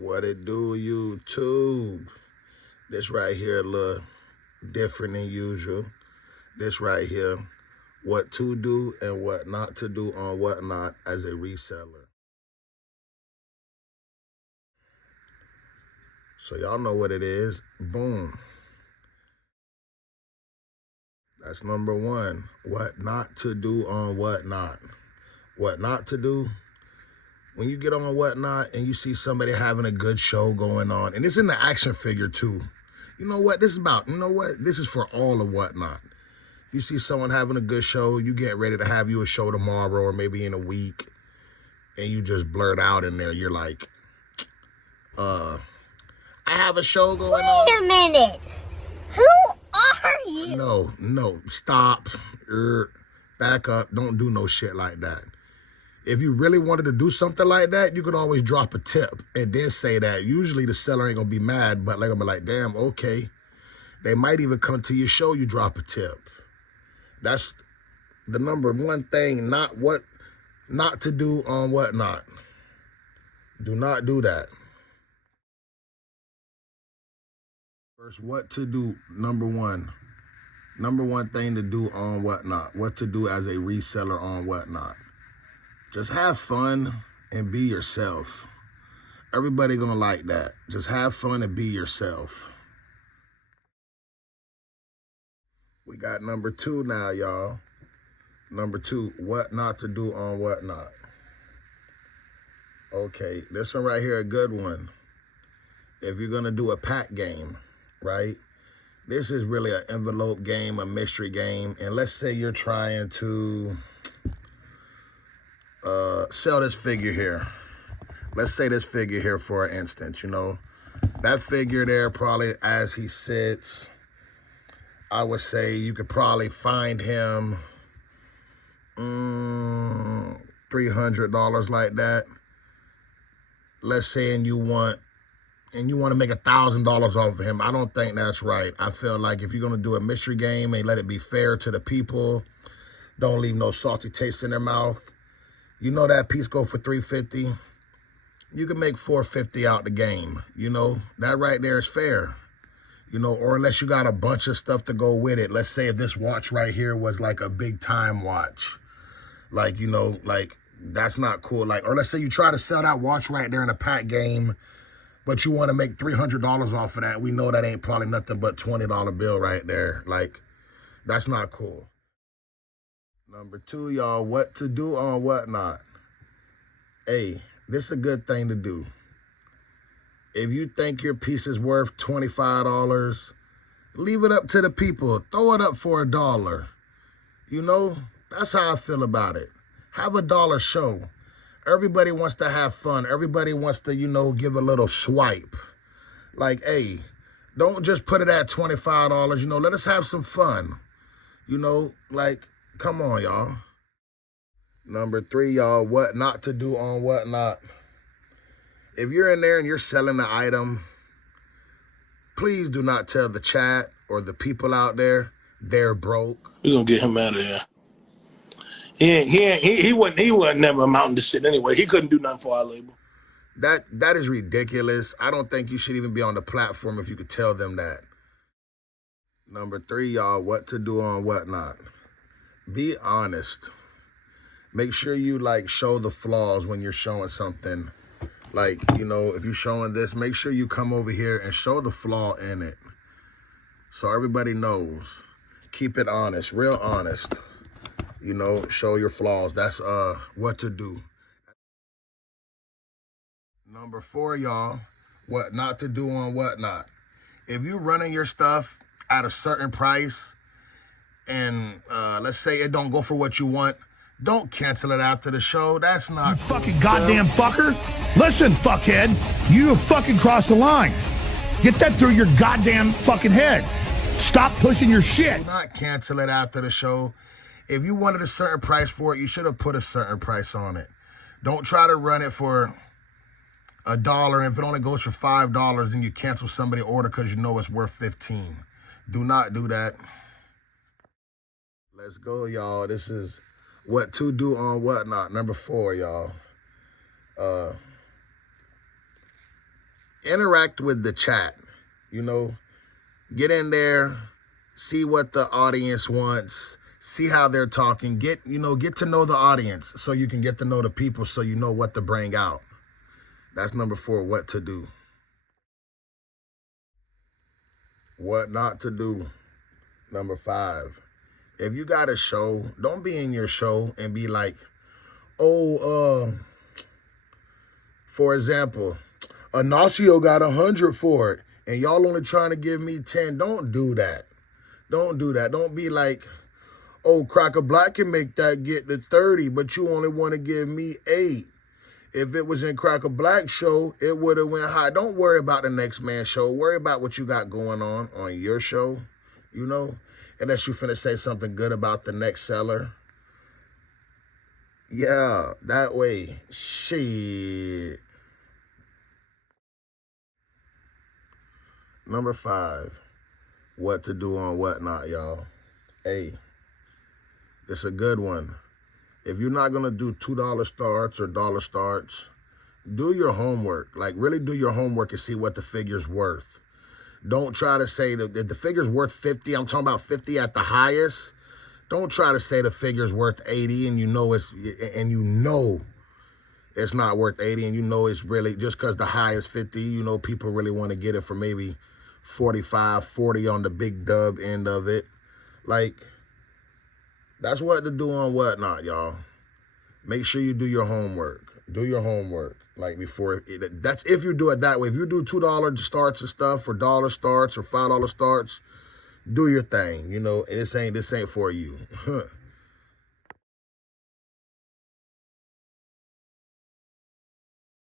What it do, YouTube? This right here a little different than usual. This right here, what to do and what not to do on Whatnot as a reseller. So y'all know what it is. Boom. That's number one. What not to do on Whatnot. What not to do. When you get on Whatnot and you see somebody having a good show going on, and it's in the action figure too. You know what this is about? You know what? This is for all of Whatnot. You see someone having a good show, you get ready to have you a show tomorrow or maybe in a week, and you just blurt out in there, you're like, I have a show going on. Wait a minute. Who are you? No, stop. Back up. Don't do no shit like that. If you really wanted to do something like that, you could always drop a tip and then say that. Usually the seller ain't gonna be mad, but they're gonna be like, damn, okay. They might even come to your show, you drop a tip. That's the number one thing, not to do on Whatnot. Do not do that. First, what to do, number one. Number one thing to do on Whatnot. What to do as a reseller on Whatnot. Just have fun and be yourself. Everybody gonna like that. Just have fun and be yourself. We got number two now, y'all. Number two, what not to do on Whatnot. Okay, this one right here, a good one. If you're gonna do a pack game, right? This is really an envelope game, a mystery game. And let's say you're trying to sell this figure here. Let's say this figure here for an instance, you know. That figure there probably as he sits, I would say you could probably find him $300 like that. Let's say and you want to make $1,000 off of him. I don't think that's right. I feel like if you're gonna do a mystery game and let it be fair to the people, don't leave no salty taste in their mouth. You know that piece go for $350. You can make $450 out the game. You know, that right there is fair. You know, or unless you got a bunch of stuff to go with it. Let's say if this watch right here was like a big time watch. Like, you know, like that's not cool. Like, or let's say you try to sell that watch right there in a pack game, but you want to make $300 off of that. We know that ain't probably nothing but $20 bill right there. Like, that's not cool. Number two, y'all, what to do on Whatnot. Hey, this is a good thing to do. If you think your piece is worth $25, leave it up to the people. Throw it up for $1. You know, that's how I feel about it. Have a dollar show. Everybody wants to have fun. Everybody wants to, you know, give a little swipe. Like, hey, don't just put it at $25. You know, let us have some fun. You know, like, come on, y'all. Number three, y'all, what not to do on Whatnot. If you're in there and you're selling the item, please do not tell the chat or the people out there they're broke. We're gonna get him out of there. He wasn't never amounting to shit anyway. He couldn't do nothing for our label. That is ridiculous. I don't think you should even be on the platform if you could tell them that. Number three, y'all, what to do on Whatnot. Be honest. Make sure you like show the flaws when you're showing something. Like, you know, if you're showing this, make sure you come over here and show the flaw in it. So everybody knows. Keep it honest, real honest. You know, show your flaws. That's what to do. Number four, y'all, what not to do on Whatnot. If you're running your stuff at a certain price and let's say it don't go for what you want, don't cancel it after the show. That's not you fucking goddamn fucker. Listen, fuckhead, you have fucking crossed the line. Get that through your goddamn fucking head. Stop pushing your shit. Do not cancel it after the show. If you wanted a certain price for it, you should have put a certain price on it. Don't try to run it for $1, and if it only goes for $5, then you cancel somebody's order because you know it's worth $15. Do not do that. Let's go, y'all. This is what to do on Whatnot. Number four, y'all. interact with the chat. You know, get in there, see what the audience wants, see how they're talking, get to know the audience so you can get to know the people so you know what to bring out. That's number 4, what to do. What not to do. Number 5, if you got a show, don't be in your show and be like, for example, Ignacio got 100 for it, and y'all only trying to give me 10. Don't do that. Don't do that. Don't be like, oh, Cracker Black can make that get to 30, but you only want to give me 8. If it was in Cracker Black's show, it would have went high. Don't worry about the next man's show. Worry about what you got going on your show, unless you finna say something good about the next seller. Yeah, that way. Shit. Number 5, what to do on Whatnot, y'all. Hey, it's a good one. If you're not going to do $2 starts or dollar starts, do your homework. Like, really do your homework and see what the figure's worth. Don't try to say that the figure's worth 50. I'm talking about 50 at the highest. Don't try to say the figure's worth 80 and you know it's not worth 80 and it's really just because the high is 50. People really want to get it for maybe 45, 40 on the big dub end of it. Like, that's what to do on Whatnot, y'all. Make sure you do your homework. Do your homework. Like before, that's if you do it that way. If you do $2 starts and stuff, or dollar starts or $5 starts, do your thing. This ain't for you.